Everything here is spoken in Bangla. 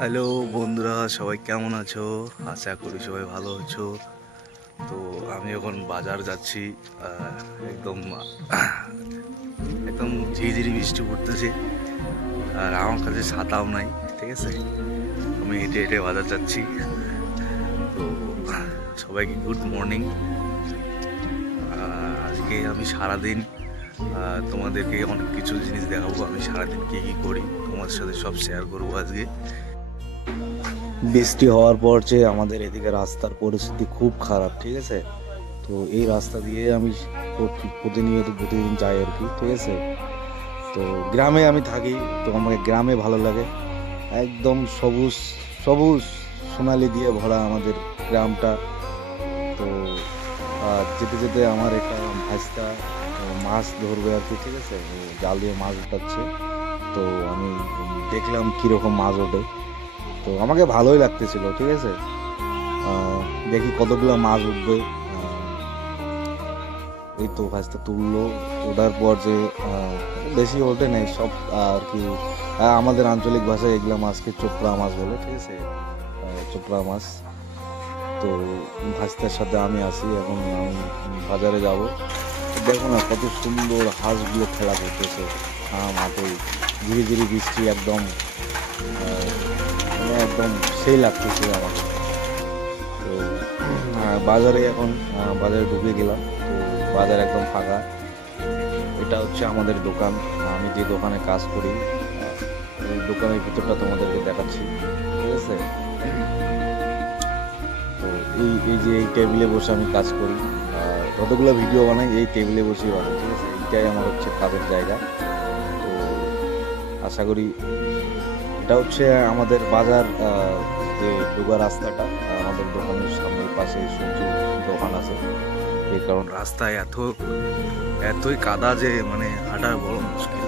হ্যালো বন্ধুরা, সবাই কেমন আছো? আশা করি সবাই ভালো আছো। তো আমি এখন বাজার যাচ্ছি। একদম একদম ঝিরিঝিরি বৃষ্টি পড়তেছে, আর আমার কাছে ছাতাও নাই। ঠিক আছে, আমি হেঁটে হেঁটে বাজার যাচ্ছি। তো সবাইকে গুড মর্নিং। আজকে আমি সারাদিন তোমাদেরকে অনেক কিছু জিনিস দেখাবো। আমি সারাদিন কী কী করি তোমাদের সাথে সব শেয়ার করবো আজকে। বৃষ্টি হওয়ার পর যে আমাদের এদিকে রাস্তার পরিস্থিতি খুব খারাপ। ঠিক আছে, তো এই রাস্তা দিয়ে আমি প্রতিদিন যাই আর কি। ঠিক আছে, তো গ্রামে আমি থাকি, তো আমাকে গ্রামে ভালো লাগে। একদম সবুজ সবুজ সোনালি দিয়ে ভরা আমাদের গ্রামটা। তো যেতে যেতে আমার একটা ভাইস্তা মাছ ধরবে আর কি। ঠিক আছে, ও জাল দিয়ে মাছ উঠাচ্ছে। তো আমি দেখলাম কীরকম মাছ ওঠে, তো আমাকে ভালোই লাগতেছিল। ঠিক আছে, দেখি কতগুলো মাছ উঠবে। এই তো ভাজতে তুললো, ওঠার পর যে বেশি ওঠে নেই সব আর কি। আমাদের আঞ্চলিক ভাষায় এগুলা মাছকে চোপড়া মাছ বলে। ঠিক আছে, চোপড়া মাছ। তো ভাজতের সাথে আমি আসি, এখন আমি বাজারে যাব। দেখো না কত সুন্দর হাঁসগুলো খেলা করতেছে মাঠে। ধীরে ধীরে বৃষ্টি একদম মানে একদম সেই লাগতেছে আমাকে। তো বাজারে এখন বাজারে ঢুকে গেলাম। তো বাজার একদম ফাঁকা। এটা হচ্ছে আমাদের দোকান, আমি যে দোকানে কাজ করি। এই দোকানের ভিতরটা তোমাদেরকে দেখাচ্ছি। ঠিক আছে, তো এই যে এই টেবিলে বসে আমি কাজ করি, যতগুলো ভিডিও বানাই এই টেবিলে বসেই বানাই। ঠিক আছে, এইটাই আমার হচ্ছে কাজের জায়গা। তো আশা করি এটা হচ্ছে আমাদের বাজার, যে ঢোকা রাস্তাটা আমাদের দোকানের সামনের পাশে সবজি দোকান আছে। এই কারণ রাস্তায় এতই কাদা যে মানে হাঁটা বড় মুশকিল।